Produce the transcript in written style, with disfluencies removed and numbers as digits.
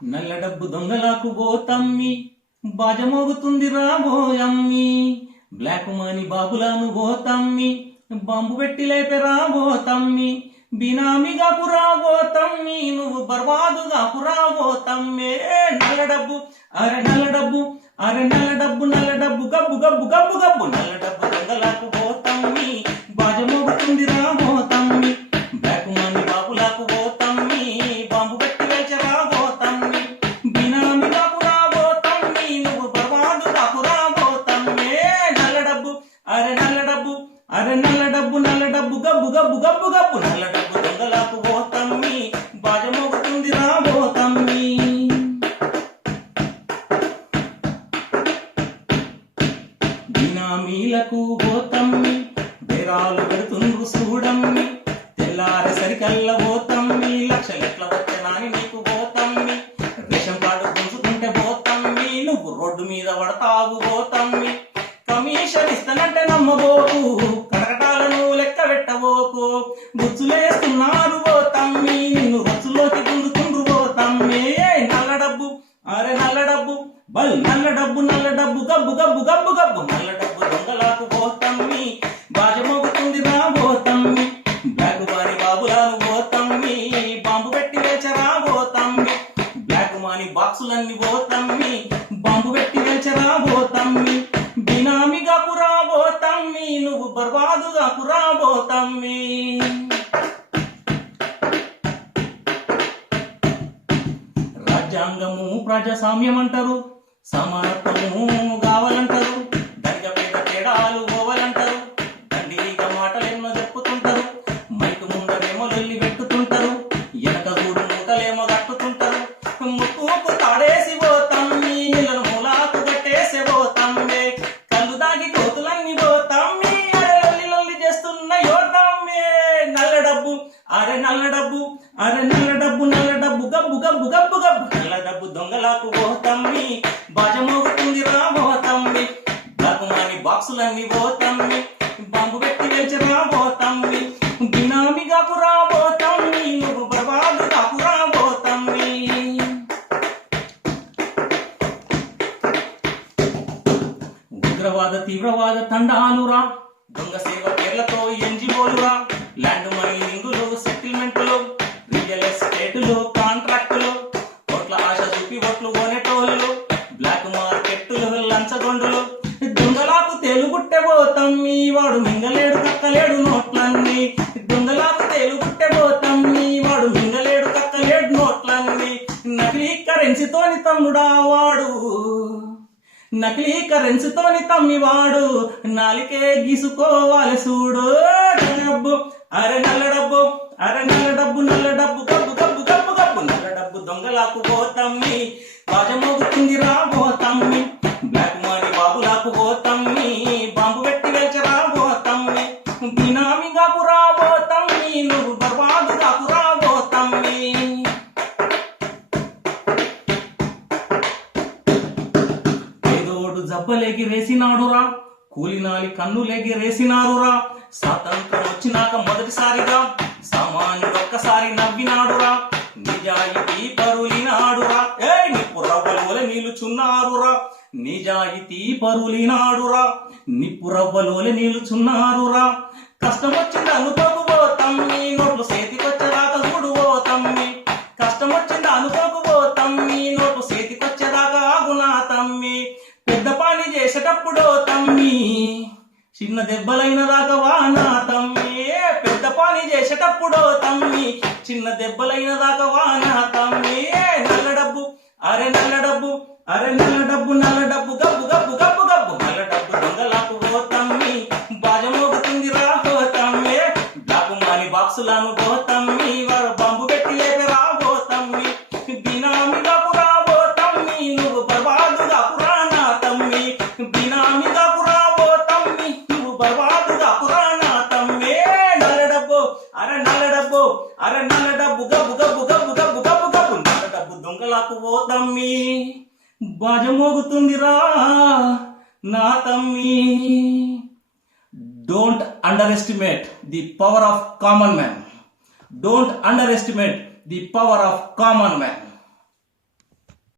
నల్ల డబ్బు దొంగలకు పోతమ్మి బాజమోగుతుంది రాబోయమ్మి. బ్లాక్ మనీ బాబులను పోతమ్మి బంబు పెట్టి లేపే రాబోతమ్మి. బినామిగా పురాబోతమ్మి నువ్వు బర్బాదుగా పురాబోతమ్మే. నల్ల డబ్బు అరే నల్ల డబ్బు అరే నల్ల డబ్బు నల్ల డబ్బు గబ్బు గబ్బు గబ్బు గబ్బు. నల్ల డబ్బు దొంగలకు పోతమ్మి బాజమోగుతుంది రాబోతమ్మి. బ్లాక్ మనీ బాబులకు పోతమ్మి బంబు పెట్టి లేచ రాబోతమ్మి. బినామిగా పురాబోతమ్మి నువ్వు బర్బాదుగా పురాబోతమ్మే. నల్ల డబ్బు అరే నల్ల డబ్బు అరే నల్ల డబ్బు గబ్బు గబ్బు గబ్బు గబ్బు. నల్ల డబ్బు దొంగలకు పోతమ్మి బాజమోగుతుంది రాబోతమ్మి. బినామీలకు పోతమ్మి బేరాలు పెడుతుండ్రు చూడమ్మి. తెల్లారే సరికల్ల పోతమ్మి లక్షలెట్ల వచ్చనాని నీకు పోతమ్మి. రేషన్ కార్డు గుంజుకుంటే పోతమ్మి నువ్వు రోడ్డు మీద పడతావు పోతమ్మి. కమిషన్ ఇస్తానంటే నమ్మబోకు కరకటాలను లెక్క పెట్టబోకు. గుచ్చులేస్తున్నారు పోతమ్మి నిన్ను రచ్చులోకి గుంజుకుండ్రు పోతమ్మి. నల్ల డబ్బు అరే నల్ల డబ్బు బల్ నల్ల డబ్బు గబ్బు గబ్బు గబ్బు గబ్బు. నల్ల డబ్బు దొంగలకు పోతమ్మి బాజమోగుతుంది రాబోతమ్మి. బ్లాక్ మాని బాబులాలు పోతమ్మి బాంబు పెట్టి వేచ రాబోతమ్మి. బ్లాక్ మాని బాక్సులన్నీ పోతమ్మి బాంబు పెట్టి వేచ రాబోతమ్మి. బినామిగా పురాబోతమ్మి నువ్వు బర్బాదుగా పురాబోతమ్మి. రాజ్యాంగము ప్రజాస్వామ్యం అంటారు, సమానత్వము కావాలంటారు, దంగ పేద తేడాలు పోవాలంటారు. దండిగా మాటలేమో చెప్పుతుంటారు, మైకు ముందరేమో లొల్లి పెట్టుతుంటారు, వెనక చూడు మూటలేమో కట్టుతుంటారు. ముక్కుకు తాడేసి పోతమ్మి నీళ్ళను మూలాకు కట్టేసి పోతమ్మే. కళ్ళు దాగి కోతులన్నీ పోతమ్మి లొల్లి లొల్లి చేస్తున్న యోతమ్మే. నల్ల డబ్బు అరే నల్ల డబ్బు అరే నల్ల డబ్బు గబ్బు గబ్బు గబ్బు గబ్బు. నల్ల డబ్బు దొంగలకు పోతమ్మి బాజమోగుతుంది రాబోతమ్మి. బ్లాక్ మనీ బాక్సులన్నీ పోతమ్మి బాంబు పెట్టి వేల్చి రాబోతమ్మి. బినామిగా పురాబోతమ్మి నువ్వు బర్బాదుగా పురాబోతమ్మి. ఉగ్రవాద తీవ్రవాద తండాలురా, దొంగ సేవ పేర్లతో ఎన్జిఓలురా, ల్యాండ్ మైనింగులు సెటిల్మెంట్లు, రియల్ ఎస్టేటులు కాంట్రాక్టులు, ఓట్ల ఆశ చూపి ఓట్లు కొనేటోళ్ళు, బ్లాక్ మార్కెట్టులు లంచగొండులు. దొంగలకు తేలుగుట్టె పోతమ్మి వాడు మింగలేడు కక్కలేడు నోట్లన్నీ. దొంగలకు తేలుగుట్టె పోతమ్మి వాడు మింగలేడు కక్కలేడు నోట్లన్నీ. నకిలీ కరెన్సీతోని తమ్ముడా వాడు, నకిలీ కరెన్సీతోని తమ్మివాడు నాలికే గీసుకోవాలి చూడు. డబ్బు అరే నల్ల డబ్బు అరే నల్ల డబ్బు గబ్బు గబ్బు గబ్బు గబ్బు. నల్ల డబ్బు దొంగలకు పోతమ్మి బాజమోగుతుంది రాబోతమ్మి. బ్లాక్ మనీ బాబులకు పోతమ్మి బాంబు పెట్టి వేల్చ రాబోతమ్మి. బినామిగా పురాబోతమ్మి నువ్వు బర్బాదుగా పురాబోతమ్మి. జబ్బలేగిరేసినాడురా, కూలినాలి కన్నులెగిరేసినారురా. స్వాతంత్రం వచ్చినాక మొదటిసారిగా సామాన్యుడొక్కసారి నవ్వినాడురా. నిజాయితీ పరులినాడురా, నిప్పు రవ్వలోల నిలుచున్నారురా. నిజాయితీ పరులినాడురా, నిప్పు రవ్వలోల నిలుచున్నారురా. కష్టం వచ్చింది అనుకోకు పోతమ్మి నోట్లు చేతికొచ్చేదాకా చూడు పోతమ్మి. కష్టం వచ్చింది అనుకోకు పోతమ్మి నోట్లు చేతికొచ్చేదాకా ఆగునా తమ్మి. పెద్ద పని చేసేటప్పుడు తమ్మి చిన్న దెబ్బలైన దాకా వానా తమ్మి. పెద్ద పని చేసేటప్పుడు తమ్మి చిన్న దెబ్బలైన దాకా వానా తమ్మి. నల్ల డబ్బు అరే నల్ల డబ్బు అరే నల్ల డబ్బు గబ్బు గబ్బు గబ్బు గబ్బు. నల్ల డబ్బు దొంగలకు పోతమ్మి బాజమోగుతుంది రాబోతమ్మి. బ్లాక్ మనీ బాక్సులను పోతమ్మి వారు బాంబు పెట్టి లేపే రాబోతమ్మి. బినామిగా పురాబోతమ్మి నువ్వు బర్బాదుగా పురాణా తమ్మి. బినామిగా పురాబోతమ్మి నువ్వు బర్బాదుగా పురాణా తమ్మి. నల్ల డబ్బు అరే నల్ల డబ్బు గబ్బు గబ్బు గబ్బు గబ్బు గబ్బు గబ్బు. నల్ల డబ్బు దొంగలకు పోతమ్మి బాజమోగుతుందిరా నా తమ్మి. Don't underestimate the power of common man. Don't underestimate the power of common man.